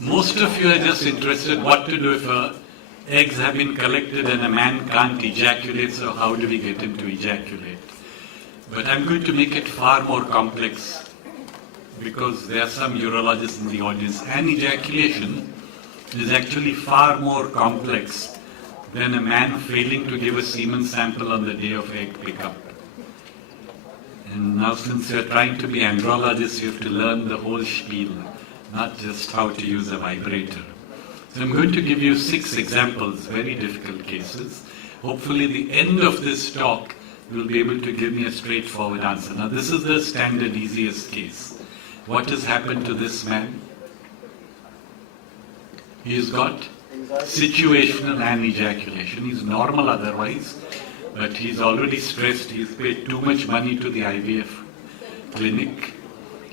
Most of you are just interested what to do if eggs have been collected and a man can't ejaculate, so how do we get him to ejaculate? But I'm going to make it far more complex because there are some urologists in the audience, and ejaculation is actually far more complex than a man failing to give a semen sample on the day of egg pickup. And now since you're trying to be andrologists, you have to learn the whole spiel, not just how to use a vibrator. So I'm going to give you 6 examples, very difficult cases. Hopefully the end of this talk will be able to give me a straightforward answer. Now this is the standard easiest case. What has happened to this man? He's got situational anejaculation. He's normal otherwise, but he's already stressed. He's paid too much money to the IVF clinic.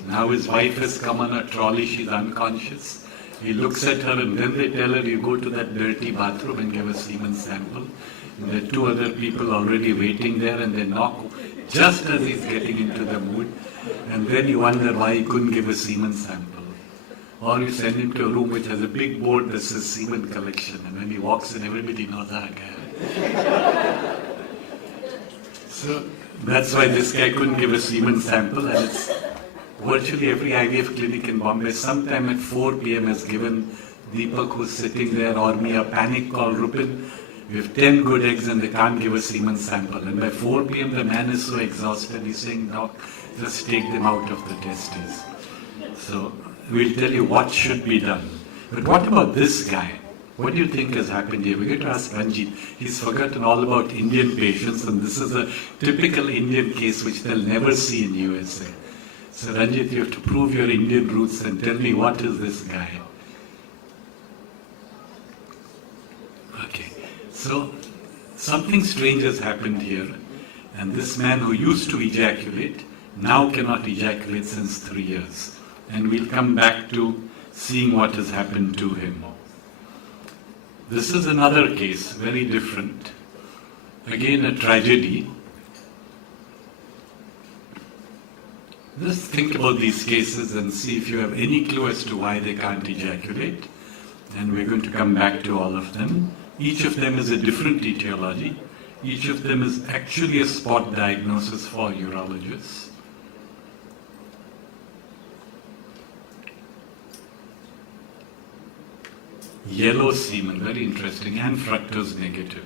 Now his wife has come on a trolley, she's unconscious. He looks at her and then they tell her, you go to that dirty bathroom and give a semen sample. And there are 2 other people already waiting there and they knock just as he's getting into the mood. And then you wonder why he couldn't give a semen sample. Or you send him to a room which has a big board that says semen collection. And when he walks in, everybody knows that guy. So that's why this guy couldn't give a semen sample. And it's virtually every IVF clinic in Bombay, sometime at 4 p.m. has given Deepak, who's sitting there, or me a panic call, Rupin, we have 10 good eggs and they can't give a semen sample. And by 4 p.m. the man is so exhausted, he's saying, Doc, just take them out of the testes. So we'll tell you what should be done. But what about this guy? What do you think has happened here? We're going to ask Ranjit. He's forgotten all about Indian patients, and this is a typical Indian case which they'll never see in USA. So Ranjit, you have to prove your Indian roots and tell me what is this guy. Okay, so something strange has happened here, and this man who used to ejaculate now cannot ejaculate since 3 years. And we'll come back to seeing what has happened to him. This is another case, very different. Again, a tragedy. Just think about these cases and see if you have any clue as to why they can't ejaculate. And we're going to come back to all of them. Each of them is a different etiology. Each of them is actually a spot diagnosis for urologists. Yellow semen, very interesting, and fructose negative.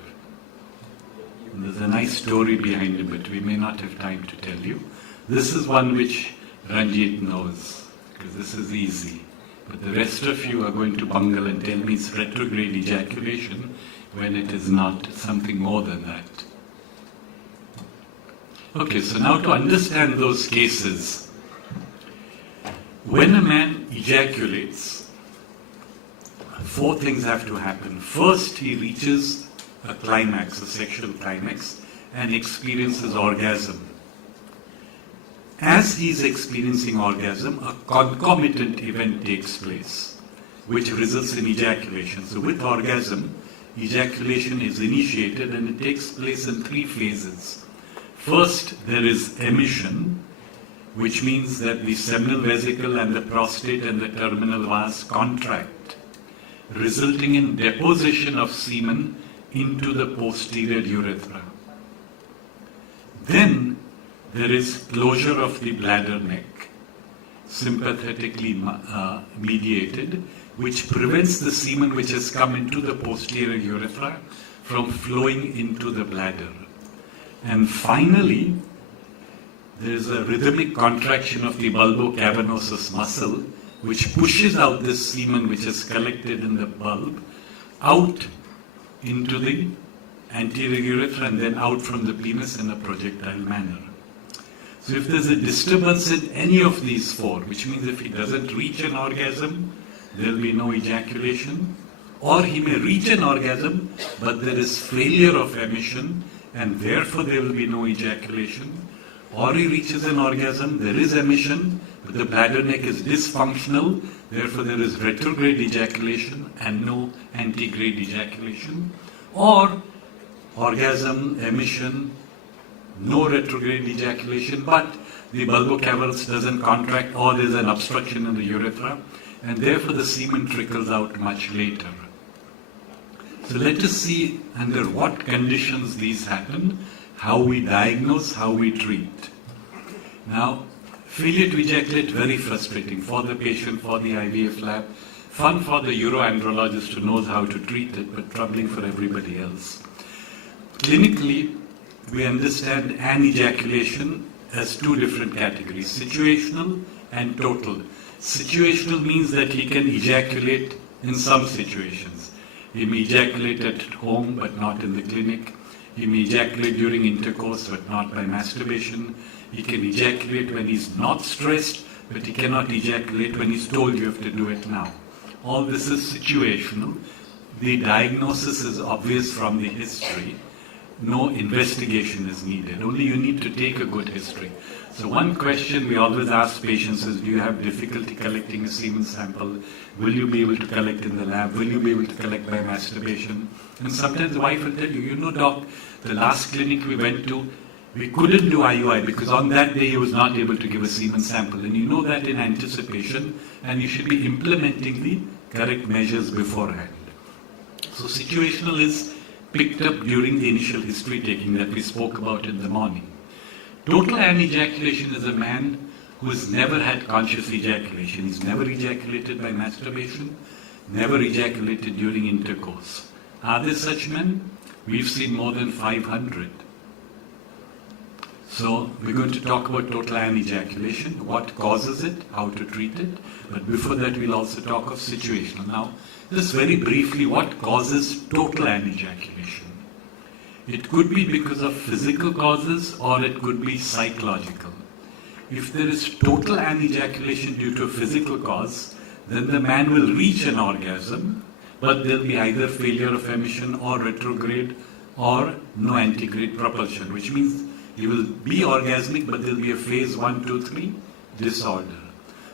And there's a nice story behind it, but we may not have time to tell you. This is one which Ranjit knows, because this is easy. But the rest of you are going to bungle and tell me it's retrograde ejaculation when it is not, something more than that. Okay, so now to understand those cases, when a man ejaculates, 4 things have to happen. First, he reaches a climax, a sexual climax, and experiences orgasm. As he is experiencing orgasm, a concomitant event takes place, which results in ejaculation. So with orgasm, ejaculation is initiated and it takes place in 3 phases. First, there is emission, which means that the seminal vesicle and the prostate and the terminal vas contract, resulting in deposition of semen into the posterior urethra. Then there is closure of the bladder neck, sympathetically mediated, which prevents the semen which has come into the posterior urethra from flowing into the bladder. And finally, there is a rhythmic contraction of the bulbocavernosus muscle, which pushes out this semen which is collected in the bulb out into the anterior urethra and then out from the penis in a projectile manner. So if there's a disturbance in any of these 4, which means if he doesn't reach an orgasm, there will be no ejaculation, or he may reach an orgasm, but there is failure of emission, and therefore there will be no ejaculation, or he reaches an orgasm, there is emission, but the bladder neck is dysfunctional, therefore there is retrograde ejaculation and no antegrade ejaculation, or orgasm, emission, no retrograde ejaculation, but the bulbocaverus doesn't contract, or there's an obstruction in the urethra, and therefore the semen trickles out much later. So let us see under what conditions these happen, how we diagnose, how we treat. Now, failure to ejaculate, very frustrating for the patient, for the IVF lab, fun for the uroandrologist who knows how to treat it, but troubling for everybody else. Clinically, we understand anejaculation as two different categories, situational and total. Situational means that he can ejaculate in some situations. He may ejaculate at home but not in the clinic. He may ejaculate during intercourse but not by masturbation. He can ejaculate when he's not stressed, but he cannot ejaculate when he's told you have to do it now. All this is situational. The diagnosis is obvious from the history. No investigation is needed. Only you need to take a good history. So one question we always ask patients is, do you have difficulty collecting a semen sample? Will you be able to collect in the lab? Will you be able to collect by masturbation? And sometimes the wife will tell you, you know, doc, the last clinic we went to, we couldn't do IUI because on that day he was not able to give a semen sample. And you know that in anticipation, and you should be implementing the correct measures beforehand. So situational is picked up during the initial history taking that we spoke about in the morning. Total anejaculation is a man who has never had conscious ejaculation. He's never ejaculated by masturbation, never ejaculated during intercourse. Are there such men? We've seen more than 500. So we're going to talk about total anejaculation, what causes it, how to treat it, but before that we'll also talk of situational. Now, just very briefly, what causes total anejaculation? It could be because of physical causes or it could be psychological. If there is total anejaculation due to a physical cause, then the man will reach an orgasm, but there'll be either failure of emission or retrograde or no antegrade propulsion, which means he will be orgasmic, but there'll be a phase 1, 2, 3 disorder.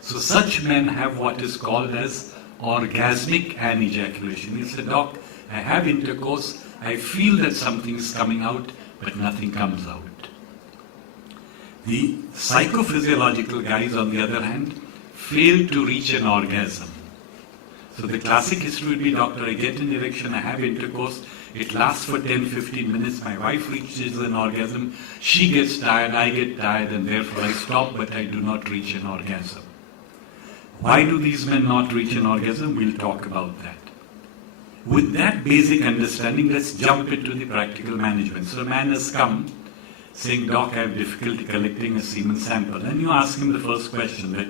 So such men have what is called as orgasmic anejaculation. He said, doc, I have intercourse, I feel that something is coming out, but nothing comes out. The psychophysiological guys, on the other hand, fail to reach an orgasm. So the classic history would be, doctor, I get an erection, I have intercourse, it lasts for 10-15 minutes, my wife reaches an orgasm, she gets tired, I get tired, and therefore I stop, but I do not reach an orgasm. Why do these men not reach an orgasm? We'll talk about that. With that basic understanding, let's jump into the practical management. So a man has come saying, doc, I have difficulty collecting a semen sample. And you ask him the first question, that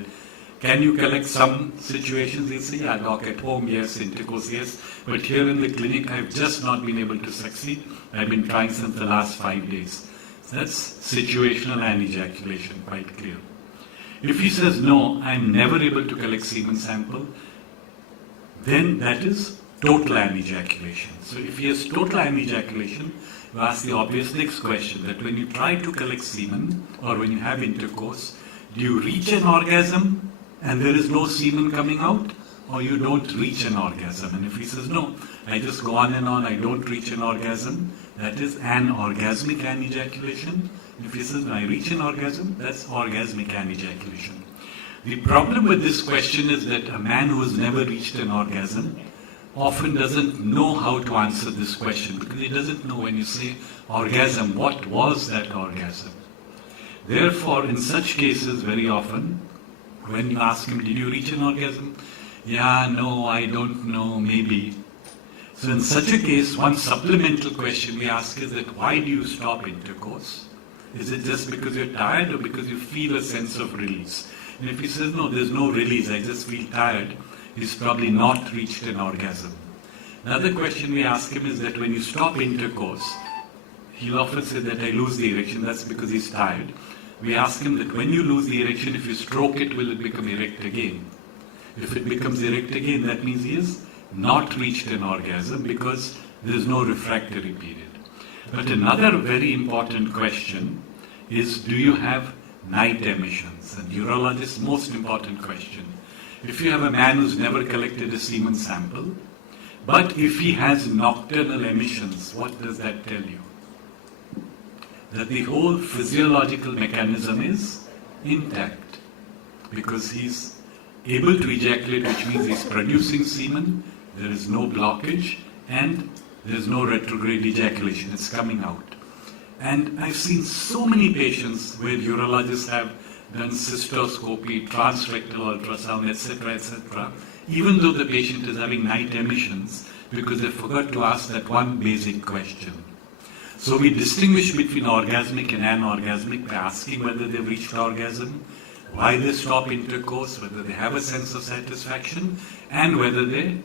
can you collect some situations? He'll say, yeah, doc, at home, yes, intercourse, yes. But here in the clinic, I've just not been able to succeed. I've been trying since the last 5 days. So that's situational anejaculation, quite clear. If he says, no, I'm never able to collect semen sample, then that is total anejaculation. So if he has total anejaculation, you ask the obvious next question, that when you try to collect semen or when you have intercourse, do you reach an orgasm and there is no semen coming out, or you don't reach an orgasm? And if he says, no, I just go on and on, I don't reach an orgasm, that is anorgasmic anejaculation. If he says, I reach an orgasm, that's orgasmic anejaculation. The problem with this question is that a man who has never reached an orgasm often doesn't know how to answer this question, because he doesn't know when you say orgasm, what was that orgasm? Therefore, in such cases, very often, when you ask him, did you reach an orgasm? Yeah, no, I don't know, maybe. So in such a case, one supplemental question we ask is that, why do you stop intercourse? Is it just because you're tired or because you feel a sense of release? And if he says, no, there's no release, I just feel tired, he's probably not reached an orgasm. Another question we ask him is that when you stop intercourse, he'll often say that I lose the erection, that's because he's tired. We ask him that when you lose the erection, if you stroke it, will it become erect again? If it becomes erect again, that means he has not reached an orgasm because there is no refractory period. But another very important question is, do you have night emissions? And urologist's most important question. If you have a man who's never collected a semen sample, but if he has nocturnal emissions, what does that tell you? That the whole physiological mechanism is intact, because he's able to ejaculate, which means he's producing semen, there is no blockage, and there is no retrograde ejaculation, it's coming out. And I've seen so many patients where urologists have done cystoscopy, transrectal ultrasound, etc., even though the patient is having night emissions, because they forgot to ask that one basic question. So we distinguish between orgasmic and anorgasmic by asking whether they've reached orgasm, why they stop intercourse, whether they have a sense of satisfaction, and whether they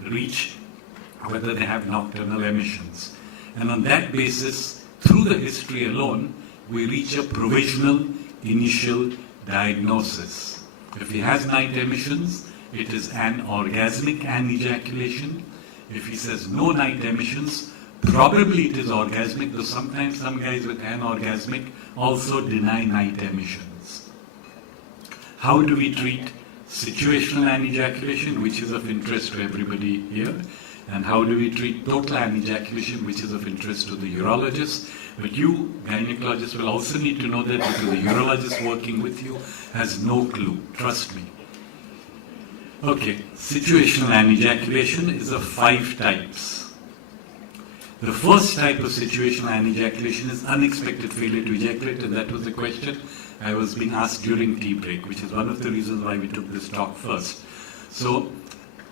have nocturnal emissions. And on that basis, through the history alone, we reach a provisional initial diagnosis. If he has night emissions, it is anorgasmic anejaculation. If he says no night emissions, probably it is orgasmic, though sometimes some guys with anorgasmic also deny night emissions. How do we treat situational anejaculation, which is of interest to everybody here? And how do we treat total anejaculation, which is of interest to the urologist? But you, gynecologists, will also need to know that, because the urologist working with you has no clue. Trust me. Okay, situational anejaculation is of 5 types. The first type of situational anejaculation is unexpected failure to ejaculate, and that was the question I was being asked during tea break, which is one of the reasons why we took this talk first. So,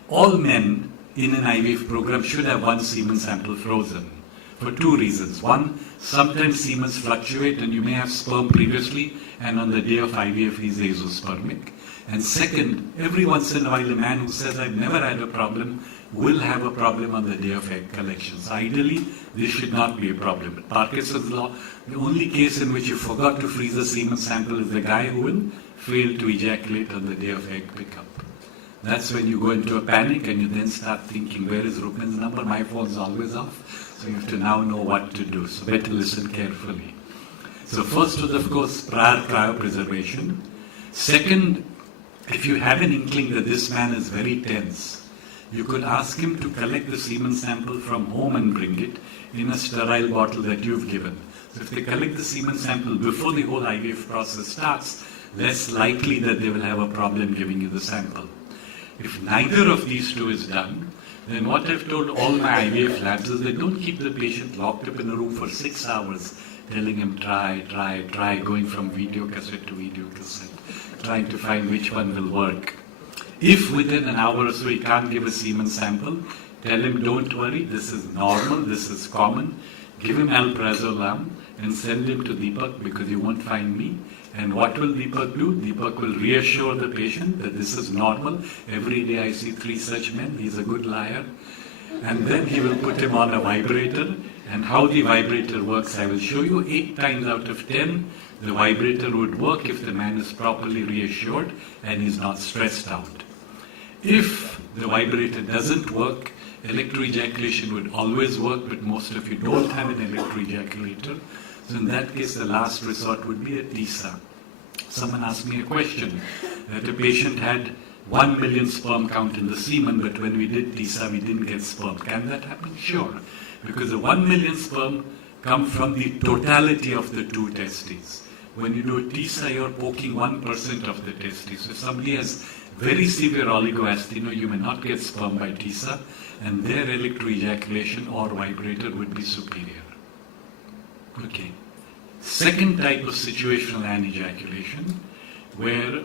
all men in an IVF program should have one semen sample frozen for 2 reasons. One, sometimes semen fluctuate and you may have sperm previously, and on the day of IVF he is azoospermic. And second, every once in a while a man who says I've never had a problem will have a problem on the day of egg collection. So ideally, this should not be a problem. But Parkinson's law, the only case in which you forgot to freeze a semen sample is the guy who will fail to ejaculate on the day of egg pickup. That's when you go into a panic and you then start thinking, where is Rupen's number? My phone's always off. So you have to now know what to do. So better listen carefully. So first was, of course, prior cryopreservation. Second, if you have an inkling that this man is very tense, you could ask him to collect the semen sample from home and bring it in a sterile bottle that you've given. So if they collect the semen sample before the whole IVF process starts, less likely that they will have a problem giving you the sample. If neither of these two is done, then what I've told all my IVF labs is they don't keep the patient locked up in a room for 6 hours, telling him try, going from video cassette to video cassette, trying to find which one will work. If within an hour or so he can't give a semen sample, tell him don't worry, this is normal, this is common. Give him alprazolam and send him to Deepak, because you won't find me. And what will Deepak do? Deepak will reassure the patient that this is normal. Every day I see 3 such men, he's a good liar. And then he will put him on a vibrator. And how the vibrator works, I will show you. 8 times out of 10, the vibrator would work if the man is properly reassured and is not stressed out. If the vibrator doesn't work, electroejaculation would always work, but most of you don't have an electroejaculator. So in that case, the last resort would be a TISA. Someone asked me a question, that a patient had 1 million sperm count in the semen, but when we did TISA, we didn't get sperm. Can that happen? Sure. Because the 1 million sperm come from the totality of the 2 testes. When you do a TISA, you're poking 1% of the testes. So if somebody has very severe oligoasthenia, you may not get sperm by TISA, and their electroejaculation or vibrator would be superior. Okay. Second type of situational anejaculation, where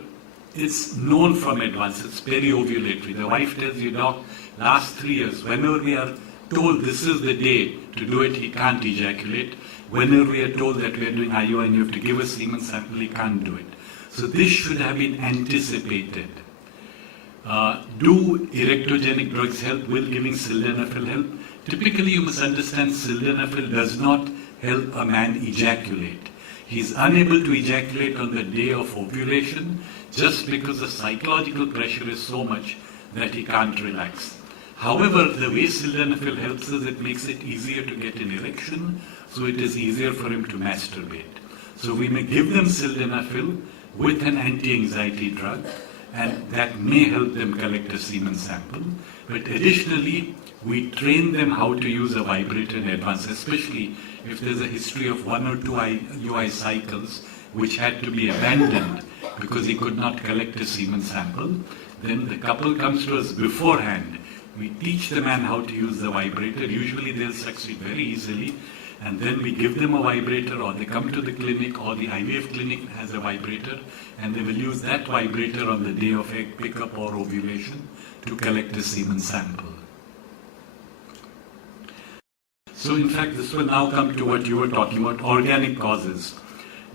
it's known from advance, it's periovulatory. The wife tells you, doc, last 3 years, whenever we are told this is the day to do it, he can't ejaculate. Whenever we are told that we are doing IUI and you have to give a semen sample, he can't do it. So this should have been anticipated. Do erectogenic drugs help? Will giving sildenafil help? Typically, you must understand sildenafil does not help a man ejaculate. He is unable to ejaculate on the day of ovulation just because the psychological pressure is so much that he can't relax. However, the way sildenafil helps is it makes it easier to get an erection, so it is easier for him to masturbate. So we may give them sildenafil with an anti-anxiety drug, and that may help them collect a semen sample. But additionally, we train them how to use a vibrator in advance, especially if there's a history of 1 or 2 IUI cycles which had to be abandoned because he could not collect a semen sample. Then the couple comes to us beforehand. We teach the man how to use the vibrator. Usually they'll succeed very easily. And then we give them a vibrator, or they come to the clinic, or the IVF clinic has a vibrator, and they will use that vibrator on the day of egg pickup or ovulation to collect a semen sample. So in fact, this will now come to what you were talking about, organic causes.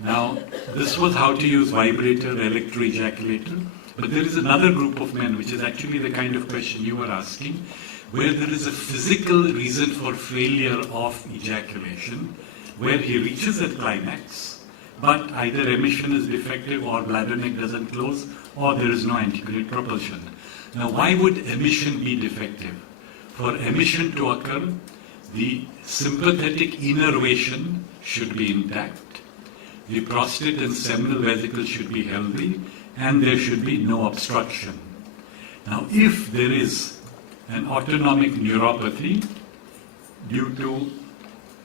Now, this was how to use vibrator, electroejaculator. But there is another group of men, which is actually the kind of question you were asking, where there is a physical reason for failure of ejaculation, where he reaches a climax, but either emission is defective or bladder neck doesn't close, or there is no antegrade propulsion. Now, why would emission be defective? For emission to occur, the sympathetic innervation should be intact, the prostate and seminal vesicles should be healthy, and there should be no obstruction. Now, if there is an autonomic neuropathy due to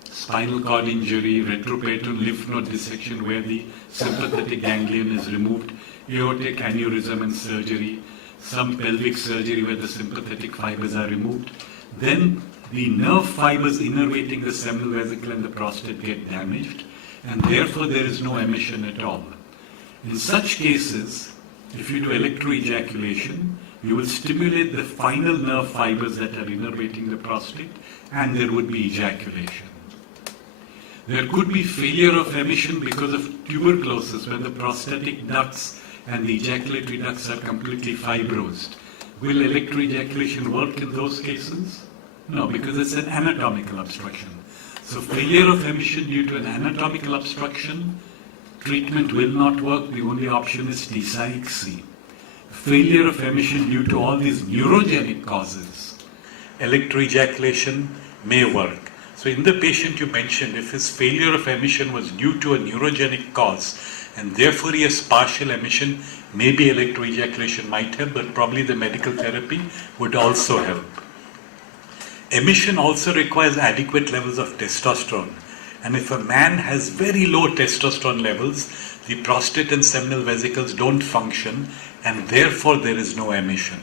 spinal cord injury, retroperitoneal lymph node dissection where the sympathetic ganglion is removed, aortic aneurysm and surgery, some pelvic surgery where the sympathetic fibers are removed, then the nerve fibers innervating the seminal vesicle and the prostate get damaged, and therefore there is no emission at all. In such cases, if you do electroejaculation, you will stimulate the final nerve fibers that are innervating the prostate, and there would be ejaculation. There could be failure of emission because of tuberculosis, when the prostatic ducts and the ejaculatory ducts are completely fibrosed. Will electroejaculation work in those cases? No, because it's an anatomical obstruction. So failure of emission due to an anatomical obstruction, treatment will not work. The only option is TSA-ICSI. Failure of emission due to all these neurogenic causes, electroejaculation may work. So in the patient you mentioned, if his failure of emission was due to a neurogenic cause, and therefore he has partial emission, maybe electroejaculation might help, but probably the medical therapy would also help. Emission also requires adequate levels of testosterone. And if a man has very low testosterone levels, the prostate and seminal vesicles don't function, and therefore there is no emission.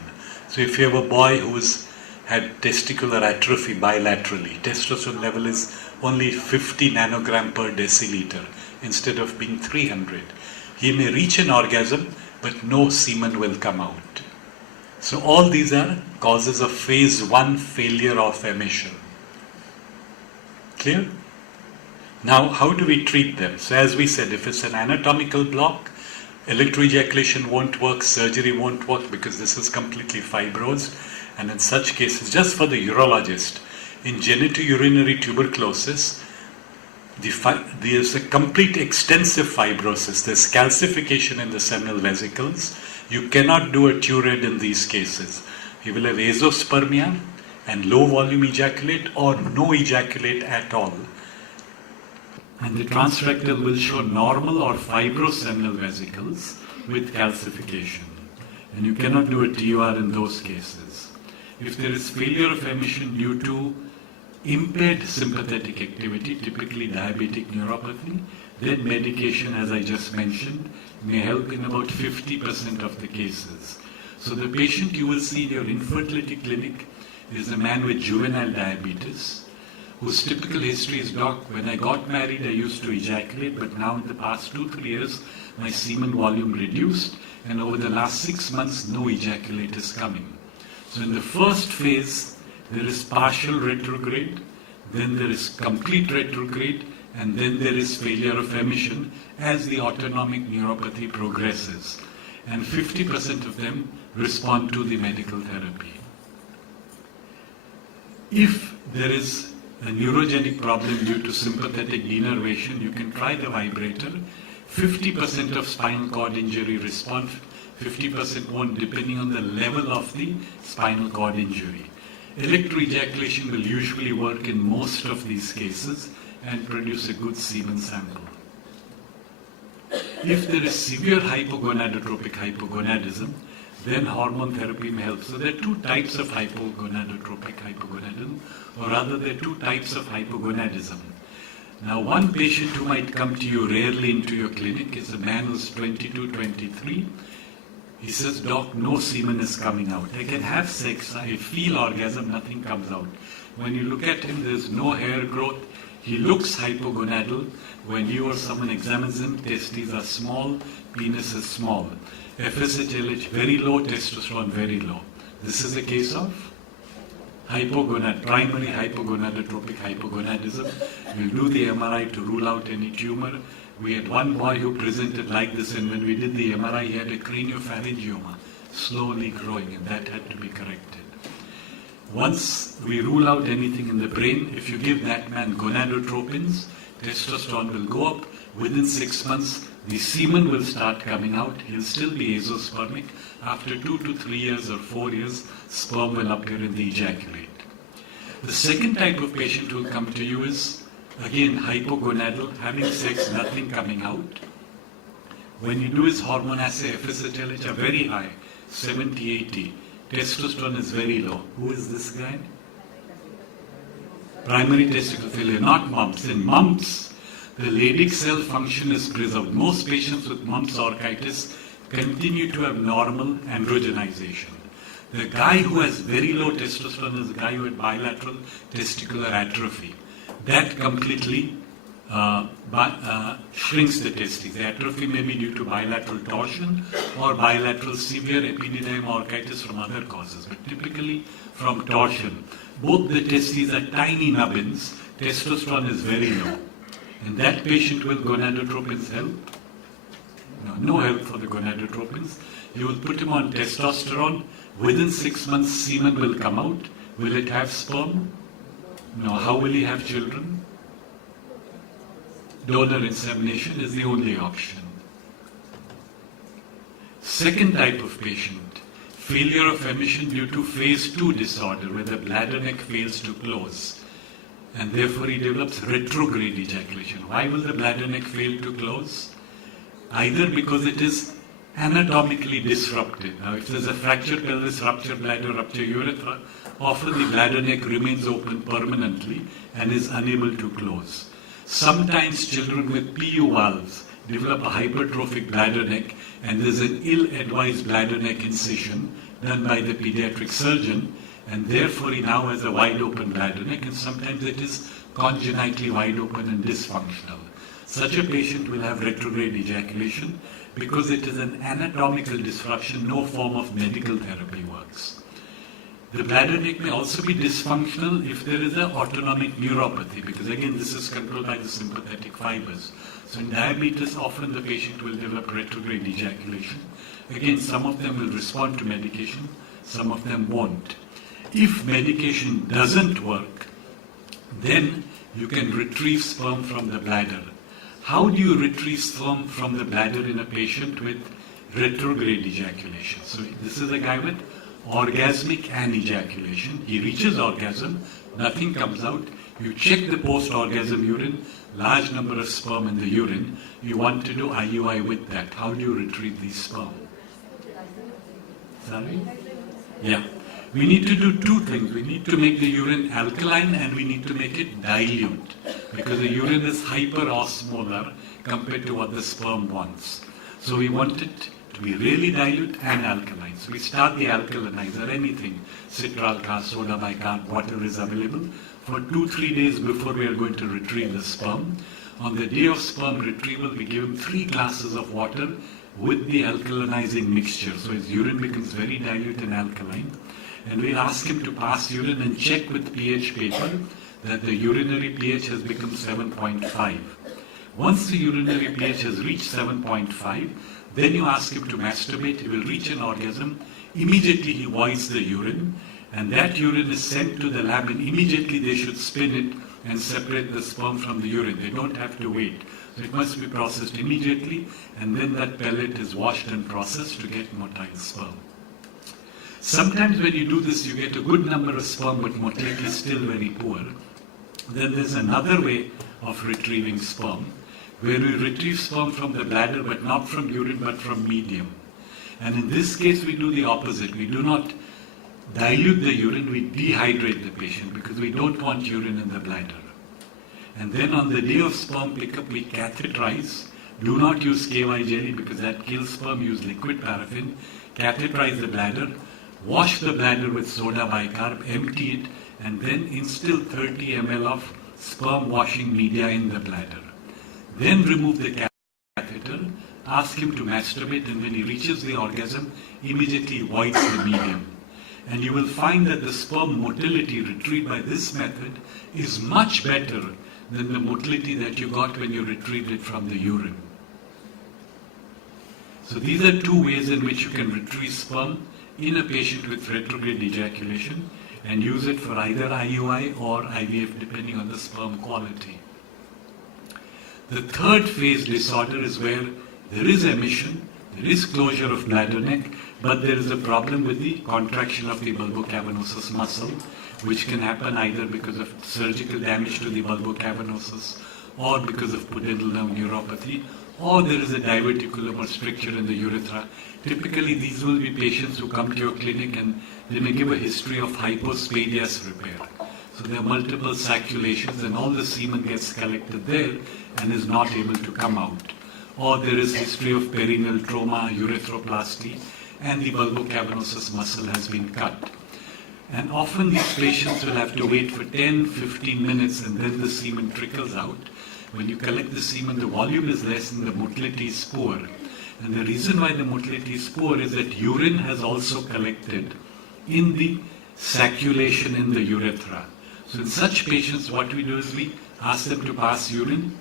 So if you have a boy who's had testicular atrophy bilaterally, testosterone level is only 50 nanogram per deciliter instead of being 300. He may reach an orgasm, but no semen will come out. So all these are causes of phase 1 failure of emission. Clear? Now, how do we treat them? So as we said, if it's an anatomical block, electroejaculation won't work, surgery won't work because this is completely fibrosed. And in such cases, just for the urologist, in genitourinary tuberculosis, there's a complete extensive fibrosis. There's calcification in the seminal vesicles. You cannot do a TURED in these cases. You will have azoospermia and low volume ejaculate or no ejaculate at all. And the transrectal will show normal or fibroseminal vesicles with calcification. And you cannot do a TUR in those cases. If there is failure of emission due to impaired sympathetic activity, typically diabetic neuropathy, then medication, as I just mentioned, may help in about 50% of the cases. So the patient you will see in your infertility clinic is a man with juvenile diabetes, whose typical history is, doc, when I got married I used to ejaculate, but now in the past 2-3 years my semen volume reduced, and over the last 6 months no ejaculate is coming. So in the first phase there is partial retrograde, then there is complete retrograde, and then there is failure of emission as the autonomic neuropathy progresses. And 50% of them respond to the medical therapy. If there is a neurogenic problem due to sympathetic denervation, you can try the vibrator. 50% of spinal cord injury respond, 50% won't, depending on the level of the spinal cord injury. Electroejaculation will usually work in most of these cases and produce a good semen sample. If there is severe hypogonadotropic hypogonadism, then hormone therapy may help. So there are 2 types of hypogonadotropic hypogonadism, or rather there are 2 types of hypogonadism. Now one patient who might come to you rarely into your clinic is a man who's 22, 23. He says, "Doc, no semen is coming out. I can have sex, I feel orgasm, nothing comes out." When you look at him, there's no hair growth. He looks hypogonadal. When you or someone examines him, testes are small, penis is small. FSH, very low, testosterone very low. This is a case of primary hypogonadotropic hypogonadism. We'll do the MRI to rule out any tumor. We had one boy who presented like this, and when we did the MRI, he had a craniopharyngioma slowly growing, and that had to be corrected. Once we rule out anything in the brain, if you give that man gonadotropins, testosterone will go up. Within 6 months, the semen will start coming out. He'll still be azoospermic. After 2 to 3 years or 4 years, sperm will appear in the ejaculate. The second type of patient who will come to you is, again, hypogonadal, having sex, nothing coming out. When you do his hormone assay, FSH, LH are very high, 70, 80. Testosterone is very low. Who is this guy? Primary testicular failure, not mumps. In mumps, the Leydig cell function is preserved. Most patients with mumps orchitis continue to have normal androgenization. The guy who has very low testosterone is the guy who had bilateral testicular atrophy. That completely shrinks the testes. The atrophy may be due to bilateral torsion or bilateral severe epididymal orchitis from other causes, but typically from torsion. Both the testes are tiny nubbins. Testosterone is very low. And that patient will gonadotropins help? No help for the gonadotropins. You will put him on testosterone. Within 6 months, semen will come out. Will it have sperm? No. How will he have children? Donor insemination is the only option. Second type of patient, failure of emission due to phase 2 disorder, where the bladder neck fails to close, and therefore he develops retrograde ejaculation. Why will the bladder neck fail to close? Either because it is anatomically disrupted. Now, if there's a fractured pelvis, ruptured bladder, ruptured urethra, often the bladder neck remains open permanently and is unable to close. Sometimes children with PU valves develop a hypertrophic bladder neck, and there's an ill-advised bladder neck incision done by the pediatric surgeon, and therefore he now has a wide open bladder neck, and sometimes it is congenitally wide open and dysfunctional. Such a patient will have retrograde ejaculation because it is an anatomical disruption. No form of medical therapy works. The bladder neck may also be dysfunctional if there is an autonomic neuropathy, because again this is controlled by the sympathetic fibers. So in diabetes, often the patient will develop retrograde ejaculation. Again, some of them will respond to medication, some of them won't. If medication doesn't work, then you can retrieve sperm from the bladder. How do you retrieve sperm from the bladder in a patient with retrograde ejaculation? So this is a guy with orgasmic anejaculation. He reaches orgasm, nothing comes out. You check the post-orgasm urine, large number of sperm in the urine. You want to do IUI with that. How do you retrieve these sperm? Sorry? Yeah. We need to do two things. We need to make the urine alkaline and we need to make it dilute, because the urine is hyperosmolar compared to what the sperm wants. So we want it to be really dilute and alkaline. So we start the alkalinizer, anything, citralcar, soda bicarb, whatever is available, for 2-3 days before we are going to retrieve the sperm. On the day of sperm retrieval, we give him 3 glasses of water with the alkalinizing mixture. So his urine becomes very dilute and alkaline. And we ask him to pass urine and check with pH paper that the urinary pH has become 7.5. Once the urinary pH has reached 7.5, then you ask him to masturbate. He will reach an orgasm. Immediately he voids the urine, and that urine is sent to the lab, and immediately they should spin it and separate the sperm from the urine. They don't have to wait. So it must be processed immediately, and then that pellet is washed and processed to get motile sperm. Sometimes when you do this, you get a good number of sperm, but motility is still very poor. Then there's another way of retrieving sperm, where we retrieve sperm from the bladder, but not from urine, but from medium. And in this case, we do the opposite. We do not dilute the urine, we dehydrate the patient, because we don't want urine in the bladder. And then on the day of sperm pickup, we catheterize. Do not use KY jelly because that kills sperm. Use liquid paraffin. catheterize the bladder, wash the bladder with soda bicarb, empty it, and then instill 30 ml of sperm washing media in the bladder. Then remove the catheter, ask him to masturbate, and when he reaches the orgasm, immediately voids the medium. And you will find that the sperm motility retrieved by this method is much better than the motility that you got when you retrieved it from the urine. So these are two ways in which you can retrieve sperm in a patient with retrograde ejaculation and use it for either IUI or IVF depending on the sperm quality. The third phase disorder is where there is emission, there is closure of bladder neck, but there is a problem with the contraction of the bulbocavernosus muscle, which can happen either because of surgical damage to the bulbocavernosus or because of pudendal nerve neuropathy, or there is a diverticulum or stricture in the urethra. Typically, these will be patients who come to your clinic and they may give a history of hypospadias repair. So there are multiple saculations and all the semen gets collected there and is not able to come out. Or there is history of perineal trauma, urethroplasty, and the bulbocavernosus muscle has been cut. And often these patients will have to wait for 10-15 minutes and then the semen trickles out. When you collect the semen, the volume is less and the motility is poor. And the reason why the motility is poor is that urine has also collected in the sacculation in the urethra. So in such patients, what we do is we ask them to pass urine,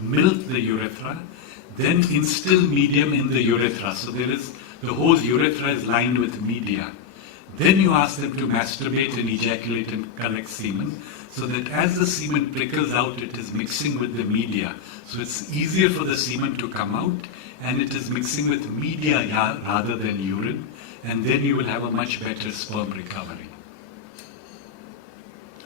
milk the urethra, then instill medium in the urethra. So the whole urethra is lined with media. Then you ask them to masturbate and ejaculate and collect semen, so that as the semen trickles out, it is mixing with the media. So it's easier for the semen to come out, and it is mixing with media rather than urine, and then you will have a much better sperm recovery.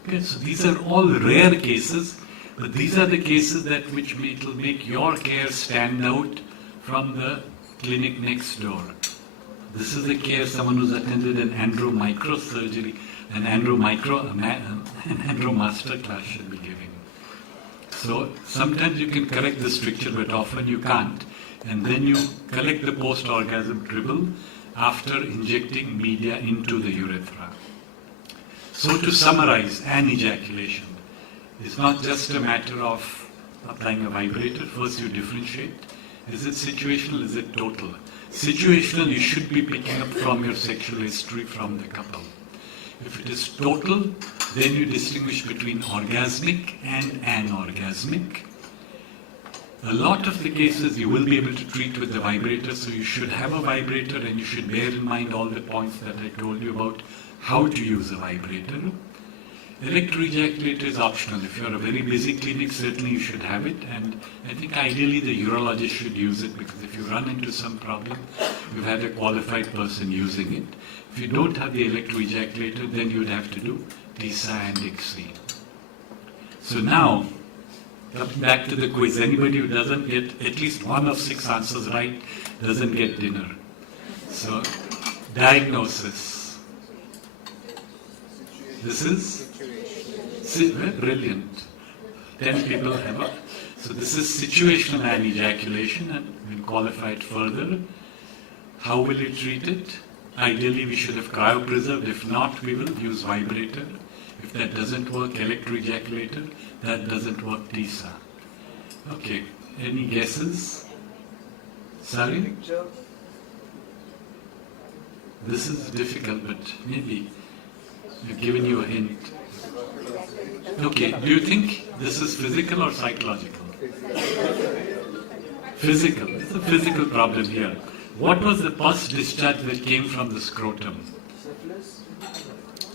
Okay, so these are all rare cases, but these are the cases that which will make your care stand out from the clinic next door. This is the care someone who's attended an andro microsurgery, an andro master class should be giving. So sometimes you can correct the stricture, but often you can't. And then you collect the post-orgasm dribble after injecting media into the urethra. So to summarize, an ejaculation is not just a matter of applying a vibrator. First you differentiate. Is it situational? Is it total? Situational, you should be picking up from your sexual history from the couple. If it is total, then you distinguish between orgasmic and anorgasmic. A lot of the cases you will be able to treat with the vibrator, so you should have a vibrator and you should bear in mind all the points that I told you about how to use a vibrator. Electroejaculator is optional. If you're a very busy clinic, certainly you should have it, and I think ideally the urologist should use it, because if you run into some problem, you've had a qualified person using it. If you don't have the electroejaculator, then you'd have to do TISA and ICSI. So now, coming back to the quiz, anybody who doesn't get at least one of 6 answers right doesn't get dinner. So, diagnosis. This is brilliant. 10 people have it. So this is situational anejaculation, and we'll qualify it further. How will you treat it? Ideally, we should have cryopreserved. If not, we will use vibrator. If that doesn't work, electroejaculator. That doesn't work, TISA. Okay, any guesses? Sorry? This is difficult, but maybe I've given you a hint. Okay, do you think this is physical or psychological? Physical. It's a physical problem here. What was the pus discharge that came from the scrotum?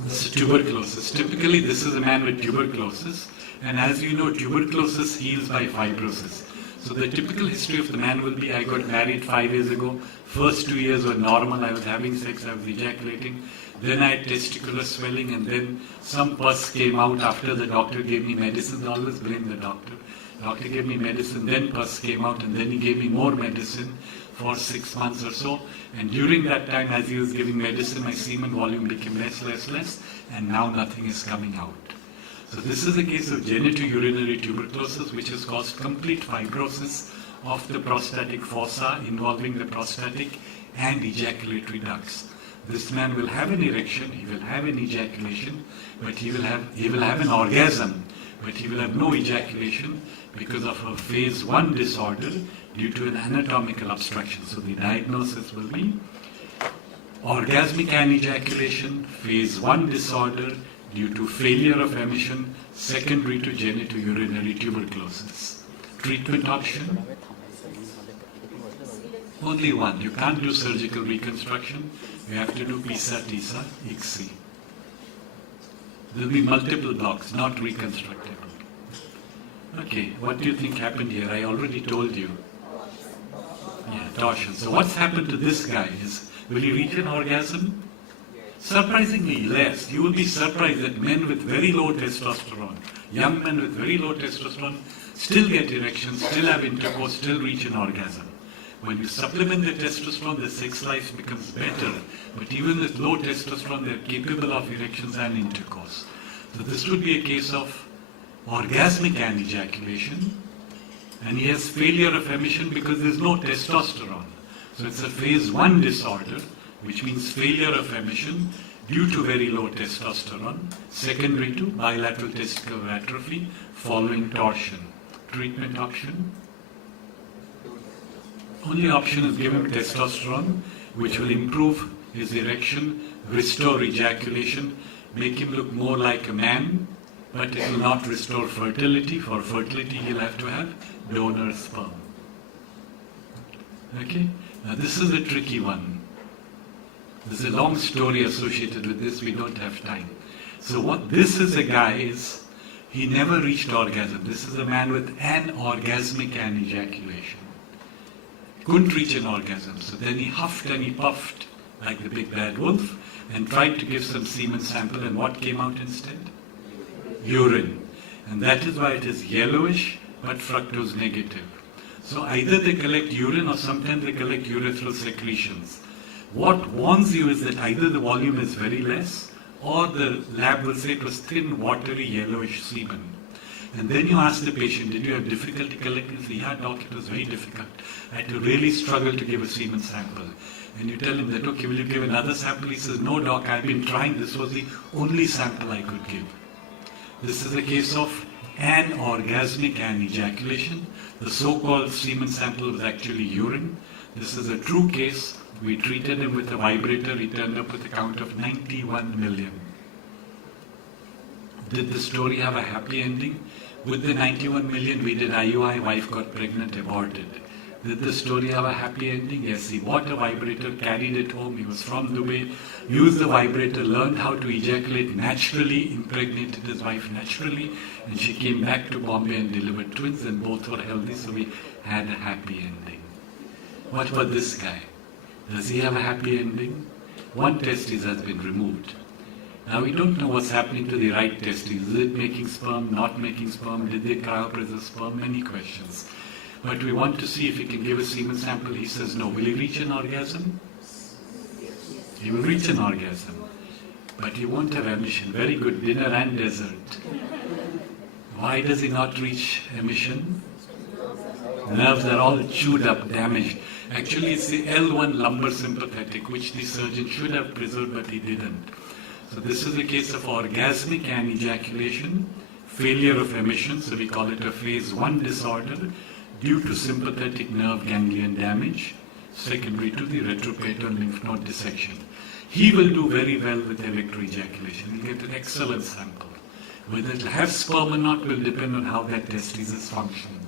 This is tuberculosis. Typically, this is a man with tuberculosis, and as you know, tuberculosis heals by fibrosis. So the typical history of the man will be, I got married 5 years ago, first 2 years were normal, I was having sex, I was ejaculating, then I had testicular swelling, and then some pus came out after the doctor gave me medicine. I always blame the doctor. Doctor gave me medicine, then pus came out, and then he gave me more medicine for 6 months or so. And during that time, as he was giving medicine, my semen volume became less, and now nothing is coming out. So this is a case of genitourinary tuberculosis, which has caused complete fibrosis of the prostatic fossa involving the prostatic and ejaculatory ducts. This man will have an erection, he will have an ejaculation, but he will have an orgasm, but he will have no ejaculation because of a phase 1 disorder due to an anatomical obstruction. So the diagnosis will be orgasmic anejaculation, phase 1 disorder due to failure of emission secondary to genitourinary tuberculosis. Treatment option? Only one. You can't do surgical reconstruction. You have to do PISA, TISA, ICSI. There will be multiple blocks, not reconstructible. Okay, what do you think happened here? I already told you. Yeah, torsion. So what's happened to this guy is, will he reach an orgasm? Surprisingly less. You will be surprised that men with very low testosterone, young men with very low testosterone, still get erections, still have intercourse, still reach an orgasm. When you supplement the testosterone, the sex life becomes better. But even with low testosterone, they're capable of erections and intercourse. So this would be a case of orgasmic anejaculation. And he has failure of emission because there's no testosterone. So it's a phase 1 disorder, which means failure of emission due to very low testosterone, secondary to bilateral testicular atrophy following torsion. Treatment option? Only option is give him testosterone, which will improve his erection, restore ejaculation, make him look more like a man, but it will not restore fertility. For fertility, he'll have to have donor sperm. Okay? Now this is a tricky one. There's a long story associated with this. We don't have time. So what this is a guy is, he never reached orgasm. This is a man with an orgasmic anejaculation. Couldn't reach an orgasm. So then he huffed and he puffed like the big bad wolf and tried to give some semen sample, and what came out instead? Urine. And that is why it is yellowish but fructose negative. So either they collect urine or sometimes they collect urethral secretions. What warns you is that either the volume is very less or the lab will say it was thin, watery, yellowish semen. And then you ask the patient, did you have difficulty collecting? He said, yeah, doc, it was very difficult. I had to really struggle to give a semen sample. And you tell him that, okay, will you give another sample? He says, no, doc, I've been trying. This was the only sample I could give. This is a case of an orgasmic anejaculation. The so-called semen sample was actually urine. This is a true case. We treated him with a vibrator. He turned up with a count of 91 million. Did the story have a happy ending? With the 91 million, we did IUI, wife got pregnant, aborted. Did the story have a happy ending? Yes, he bought a vibrator, carried it home. He was from Dubai, used the vibrator, learned how to ejaculate naturally, impregnated his wife naturally, and she came back to Bombay and delivered twins, and both were healthy, so we had a happy ending. What about this guy? Does he have a happy ending? One testis has been removed. Now we don't know what's happening to the right testis. Is it making sperm, not making sperm? Did they cryopreserve sperm? Many questions. But we want to see if he can give a semen sample. He says no. Will he reach an orgasm? He will reach an orgasm. But he won't have emission. Very good, dinner and dessert. Why does he not reach emission? Nerves are all chewed up, damaged. Actually, it's the L1 lumbar sympathetic, which the surgeon should have preserved, but he didn't. So this is a case of orgasmic anejaculation, failure of emission, so we call it a phase 1 disorder due to sympathetic nerve ganglion damage, secondary to the retropateal lymph node dissection. He will do very well with electroejaculation. He'll get an excellent sample. Whether it will have sperm or not will depend on how that testis is functioning.